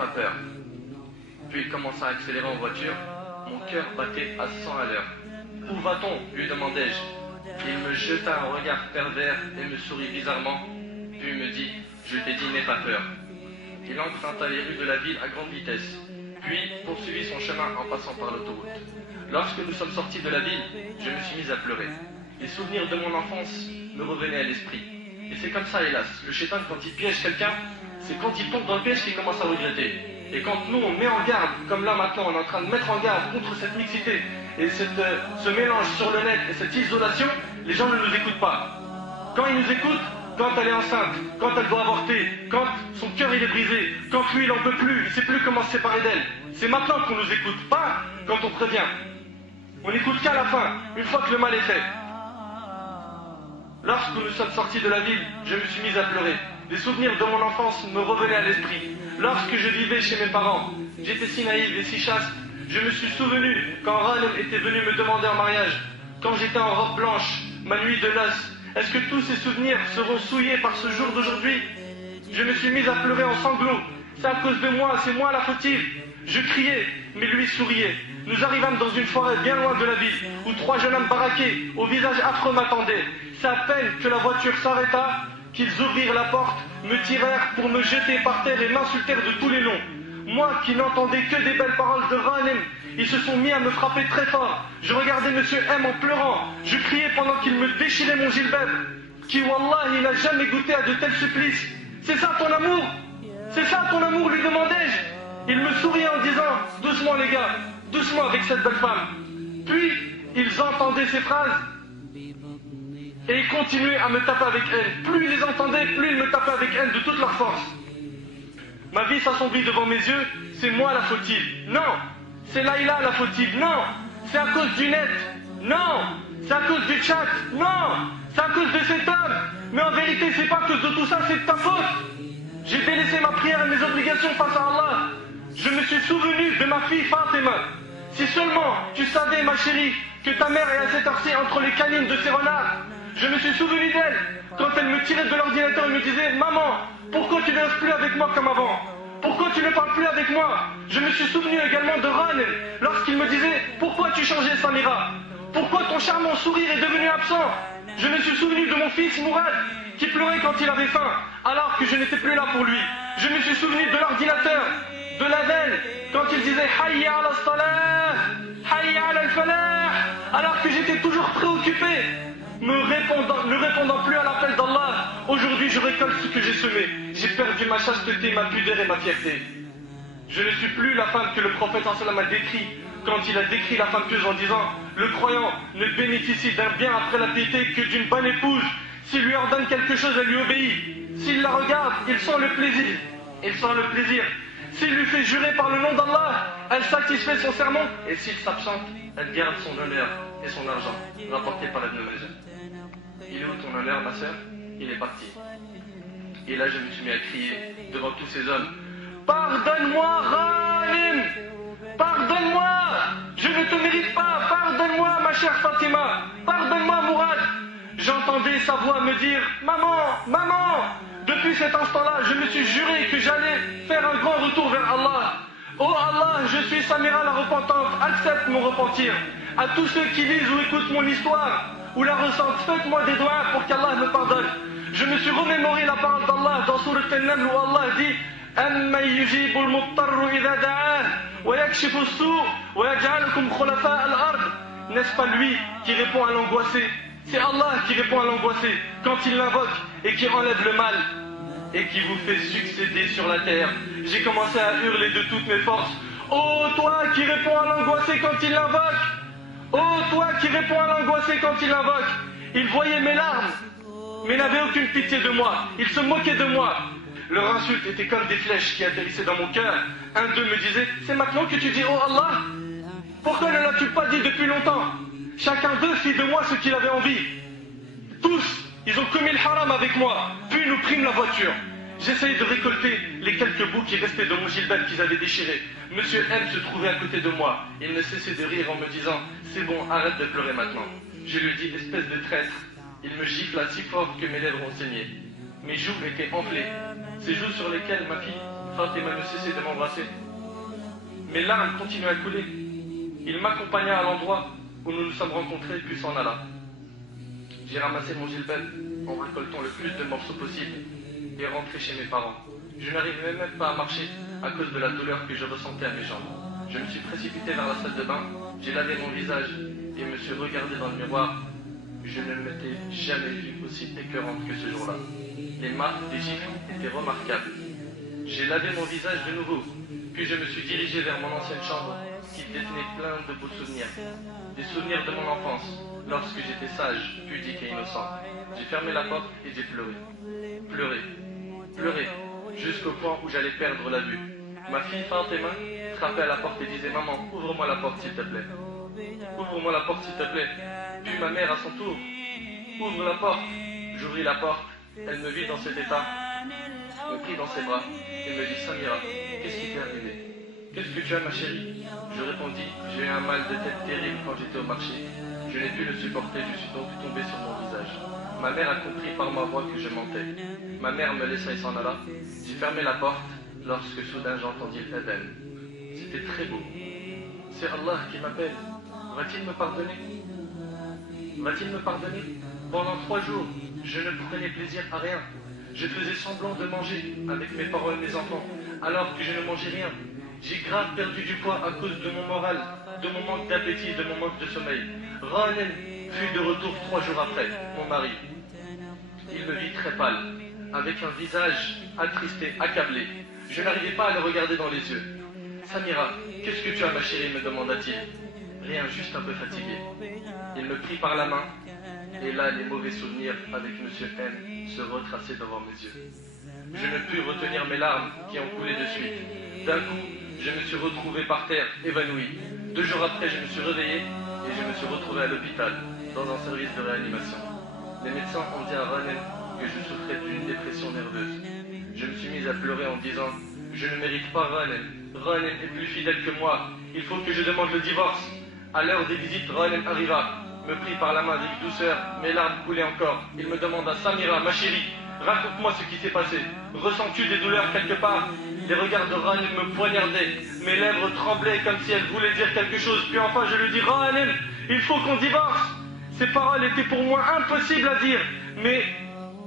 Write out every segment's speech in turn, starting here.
pas peur. Puis il commença à accélérer en voiture. Mon cœur battait à 100 à l'heure. Où va-t-on? Lui demandai-je. Il me jeta un regard pervers et me sourit bizarrement. Puis il me dit, je t'ai dit, n'aie pas peur. Il emprunta les rues de la ville à grande vitesse, puis poursuivit son chemin en passant par l'autoroute. Lorsque nous sommes sortis de la ville, je me suis mis à pleurer. Les souvenirs de mon enfance me revenaient à l'esprit. Et c'est comme ça, hélas, le shaitan, quand il piège quelqu'un, c'est quand il tombe dans le piège qu'il commence à regretter. Et quand nous, on met en garde, comme là maintenant, on est en train de mettre en garde contre cette mixité et ce mélange sur le net et cette isolation, les gens ne nous écoutent pas. Quand ils nous écoutent, quand elle est enceinte, quand elle doit avorter, quand son cœur il est brisé, quand lui il en peut plus, il sait plus comment se séparer d'elle. C'est maintenant qu'on nous écoute, pas quand on prévient. On n'écoute qu'à la fin, une fois que le mal est fait. Lorsque nous sommes sortis de la ville, je me suis mis à pleurer. Les souvenirs de mon enfance me revenaient à l'esprit. Lorsque je vivais chez mes parents, j'étais si naïf et si chaste. Je me suis souvenu quand Ghanem était venu me demander en mariage, quand j'étais en robe blanche, ma nuit de noces. Est-ce que tous ces souvenirs seront souillés par ce jour d'aujourd'hui? Je me suis mis à pleurer en sanglots. C'est à cause de moi, c'est moi la fautive. Je criais, mais lui souriait. Nous arrivâmes dans une forêt bien loin de la ville, où 3 jeunes hommes baraqués, au visage affreux m'attendaient. C'est à peine que la voiture s'arrêta, qu'ils ouvrirent la porte, me tirèrent pour me jeter par terre et m'insultèrent de tous les noms. Moi qui n'entendais que des belles paroles de Ghanem, ils se sont mis à me frapper très fort. Je regardais Monsieur M en pleurant. Je criais pendant qu'il me déchirait mon gilbert. Qui, wallah, il n'a jamais goûté à de tels supplices. C'est ça ton amour? C'est ça ton amour, lui demandai-je. Il me souriait en disant, doucement les gars, doucement avec cette belle femme. Puis, ils entendaient ces phrases et ils continuaient à me taper avec haine. Plus ils les entendaient, plus ils me tapaient avec haine de toute leur force. Ma vie s'assombrit devant mes yeux, c'est moi la fautive. Non, c'est Laïla la fautive. Non, c'est à cause du net. Non, c'est à cause du chat. Non, c'est à cause de cet homme. Mais en vérité, c'est pas à cause de tout ça, c'est de ta faute. J'ai délaissé ma prière et mes obligations face à Allah. Je me suis souvenu de ma fille Fatima. Si seulement tu savais, ma chérie, que ta mère est à cette heure-ci entre les canines de ces renards. Je me suis souvenu d'elle quand elle me tirait de l'ordinateur et me disait, maman, pourquoi tu ne restes plus avec moi comme avant? Pourquoi tu ne parles plus avec moi? Je me suis souvenu également de Ghanem lorsqu'il me disait, pourquoi tu changeais Samira? Pourquoi ton charmant sourire est devenu absent? Je me suis souvenu de mon fils Mourad qui pleurait quand il avait faim alors que je n'étais plus là pour lui. Je me suis souvenu de l'ordinateur, de l'Adel quand il disait Hayya ala salah, Hayya ala al-falah, alors que j'étais toujours préoccupé, ne répondant plus à l'appel d'Allah. Aujourd'hui je récolte ce que j'ai semé. J'ai perdu ma chasteté, ma pudeur et ma fierté. Je ne suis plus la femme que le prophète sallam a décrit quand il a décrit la femme pieuse en disant, le croyant ne bénéficie d'un bien après la piété que d'une bonne épouse. S'il lui ordonne quelque chose, elle lui obéit. S'il la regarde, il sent le plaisir. Il sent le plaisir. S'il lui fait jurer par le nom d'Allah, elle satisfait son serment. Et s'il s'absente, elle garde son honneur et son argent, rapporté par l'Ibn Majah. Il est où ton honneur, ma sœur? Il est parti. Et là, je me suis mis à crier devant tous ces hommes. Pardonne-moi, Ghanem! Pardonne-moi! Je ne te mérite pas! Pardonne-moi, ma chère Fatima! Pardonne-moi, Mourad! J'entendais sa voix me dire, maman, maman! Depuis cet instant-là, je me suis juré que j'allais faire un grand retour vers Allah. Oh Allah, je suis Samira la repentante, accepte mon repentir. À tous ceux qui lisent ou écoutent mon histoire, ou la ressentent, faites-moi des doigts pour qu'Allah me pardonne. Je me suis remémoré la parole d'Allah dans Sourate An-Naml où Allah dit أَمَّنْ يُجِيبُ الْمُضْطَرُّ إِذَا دَعَاهُ وَيَكْشِفُ السُّوءَ وَيَجْعَلُكُمْ خُلَفَاءَ الْأَرْضِ. N'est-ce pas lui qui répond à l'angoissé? C'est Allah qui répond à l'angoissé quand il l'invoque et qui enlève le mal et qui vous fait succéder sur la terre. J'ai commencé à hurler de toutes mes forces. Oh toi qui réponds à l'angoissé quand il l'invoque! Oh toi qui réponds à l'angoissé quand il l'invoque! Il voyait mes larmes, mais n'avait aucune pitié de moi. Il se moquait de moi. Leur insulte était comme des flèches qui atterrissaient dans mon cœur. Un d'eux me disait, c'est maintenant que tu dis oh Allah? Pourquoi ne l'as-tu pas dit depuis longtemps? Chacun d'eux fit de moi ce qu'il avait envie. Tous, ils ont commis le haram avec moi, puis nous prîmes la voiture. J'essayais de récolter les quelques bouts qui restaient de mon gilbert qu'ils avaient déchiré. Monsieur M se trouvait à côté de moi. Il ne cessait de rire en me disant, c'est bon, arrête de pleurer maintenant. Je lui dis, espèce de traître. Il me gifla si fort que mes lèvres ont saigné. Mes joues étaient enflées. ces joues sur lesquelles ma fille Fatima ne cessait de m'embrasser. Mes larmes continuaient à couler. Il m'accompagna à l'endroit où nous nous sommes rencontrés, puis s'en alla. J'ai ramassé mon gilbert en récoltant le plus de morceaux possible et rentré chez mes parents. Je n'arrivais même pas à marcher à cause de la douleur que je ressentais à mes jambes. Je me suis précipité vers la salle de bain, j'ai lavé mon visage et me suis regardé dans le miroir. Je ne m'étais jamais vue aussi écœurante que ce jour-là. Les marques des gifles étaient remarquables. J'ai lavé mon visage de nouveau, puis je me suis dirigé vers mon ancienne chambre qui détenait plein de beaux souvenirs. Des souvenirs de mon enfance, lorsque j'étais sage, pudique et innocent. J'ai fermé la porte et j'ai pleuré. Pleuré, jusqu'au point où j'allais perdre la vue. Ma fille Fatima frappait à la porte et disait « Maman, ouvre-moi la porte s'il te plaît. Ouvre-moi la porte s'il te plaît. » Puis ma mère à son tour « Ouvre la porte. » J'ouvris la porte, elle me vit dans cet état, me prit dans ses bras et me dit « Samira, qu'est-ce qui t'est arrivé? Qu'est-ce que tu as ma chérie ?» Je répondis « J'ai eu un mal de tête terrible quand j'étais au marché. Je n'ai pu le supporter, je suis donc tombé sur mon visage. » Ma mère a compris par ma voix que je mentais. Ma mère me laissa et s'en alla. J'ai fermé la porte lorsque soudain j'entendis l'adhan. C'était très beau. C'est Allah qui m'appelle. Va-t-il me pardonner? Va-t-il me pardonner? Pendant 3 jours, je ne prenais plaisir à rien. Je faisais semblant de manger avec mes parents et mes enfants, alors que je ne mangeais rien. J'ai grave perdu du poids à cause de mon moral, de mon manque d'appétit, de mon manque de sommeil. Ranen fut de retour 3 jours après, mon mari. Il me vit très pâle, avec un visage attristé, accablé. Je n'arrivais pas à le regarder dans les yeux. « Samira, qu'est-ce que tu as ma chérie ?» me demanda-t-il. Rien, juste un peu fatigué. Il me prit par la main, et là les mauvais souvenirs avec Monsieur M se retraçaient devant mes yeux. Je ne pus retenir mes larmes qui ont coulé de suite. D'un coup, je me suis retrouvé par terre, évanoui. 2 jours après, je me suis réveillé et je me suis retrouvé à l'hôpital, dans un service de réanimation. Les médecins ont dit à Ranen que je souffrais d'une dépression nerveuse. Je me suis mise à pleurer en disant « Je ne mérite pas Ranen. Ranen est plus fidèle que moi. Il faut que je demande le divorce. » À l'heure des visites, Ranen arriva, me prit par la main avec douceur, mes larmes coulaient encore. Il me demanda « Samira, ma chérie, raconte-moi ce qui s'est passé. Ressens-tu des douleurs quelque part ?» Les regards de Ranen me poignardaient. Mes lèvres tremblaient comme si elles voulaient dire quelque chose. Puis enfin, je lui dis « Ranen, il faut qu'on divorce !» Ces paroles étaient pour moi impossibles à dire, mais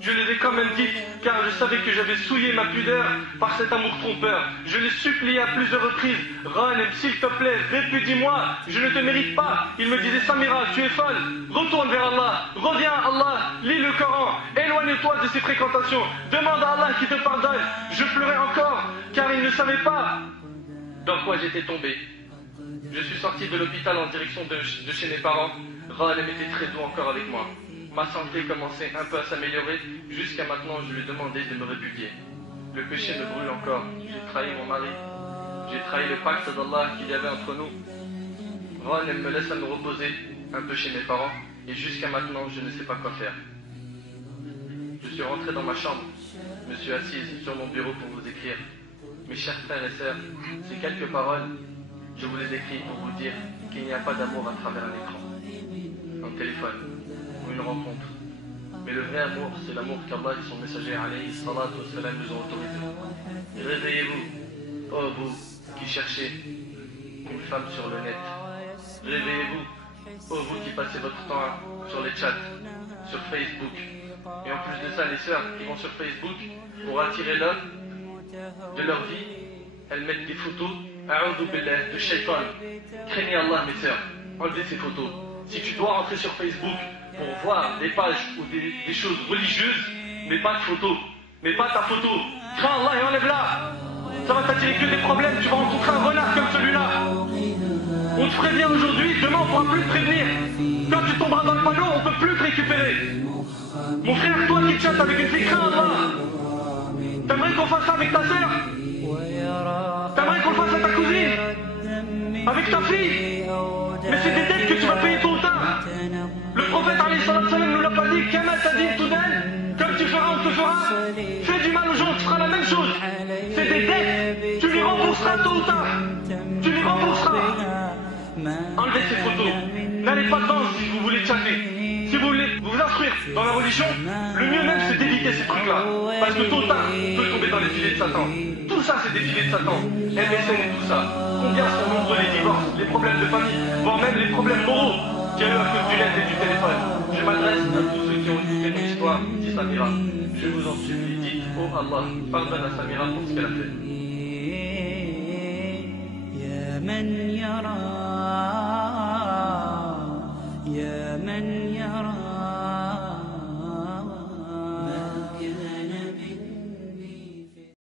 je les ai quand même dites, car je savais que j'avais souillé ma pudeur par cet amour trompeur. Je l'ai supplié à plusieurs reprises. « Ranen, s'il te plaît, répudie-moi, je ne te mérite pas. » Il me disait « Samira, tu es folle, retourne vers Allah, reviens à Allah, lis le Coran, éloigne-toi de ces fréquentations, demande à Allah qui te pardonne. » Je pleurais encore, car il ne savait pas dans quoi j'étais tombé. Je suis sorti de l'hôpital en direction de chez mes parents. Ranem était très doux encore avec moi. Ma santé commençait un peu à s'améliorer. Jusqu'à maintenant, je lui demandais de me répudier. Le péché me brûle encore. J'ai trahi mon mari. J'ai trahi le pacte d'Allah qu'il y avait entre nous. Ranem me laisse à me reposer un peu chez mes parents. Et jusqu'à maintenant, je ne sais pas quoi faire. Je suis rentré dans ma chambre. Je me suis assise sur mon bureau pour vous écrire. Mes chers frères et sœurs, ces quelques paroles, je vous les écris pour vous dire qu'il n'y a pas d'amour à travers un écran, un téléphone ou une rencontre. Mais le vrai amour, c'est l'amour qu'Allah et son messager alayhi salatu wassalam nous ont autorisé. Réveillez-vous, oh vous qui cherchez une femme sur le net. Réveillez-vous, oh vous qui passez votre temps sur les chats, sur Facebook. Et en plus de ça, les sœurs qui vont sur Facebook pour attirer l'homme de leur vie, elles mettent des photos de shaitan. Craignez Allah, mes sœurs, enlevez ces photos. Si tu dois rentrer sur Facebook pour voir des pages ou des choses religieuses, mais pas de photos, mais pas ta photo, crains Allah et enlève-la. Ça va t'attirer que des problèmes, tu vas rencontrer un renard comme celui-là. On te prévient aujourd'hui, demain on ne pourra plus te prévenir. Quand tu tomberas dans le panneau, on ne peut plus te récupérer. Mon frère, toi qui chattes avec une fille, crains Allah. T'aimerais qu'on fasse ça avec ta sœur? T'aimerais qu'on le fasse à ta cousine? Avec ta fille? Mais c'est des dettes que tu vas payer tôt ou tard. Le prophète alayhi salam nous l'a pas dit. Kama t'a dit tout d'elle, comme tu feras, on te fera. Fais du mal aux gens, tu feras la même chose. C'est des dettes, tu les rembourseras tôt ou tard. Tu les rembourseras. Enlevez ces photos. N'allez pas dedans si vous voulez chatter. Si vous voulez vous instruire dans la religion, le mieux même c'est d'éviter ces trucs-là. Parce que tôt ou tard, tu peux tomber dans dans les filets de Satan. Tout ça, c'est des filets de Satan. MSN et tout ça. Combien sont nombreux les divorces, les problèmes de famille, voire même les problèmes moraux qu'il y a eu à cause du net et du téléphone. Je m'adresse à tous ceux qui ont écouté mon histoire, dit Samira. Je vous en supplie, dites, oh Allah, pardonne à Samira pour ce qu'elle a fait. يا من يرى يا من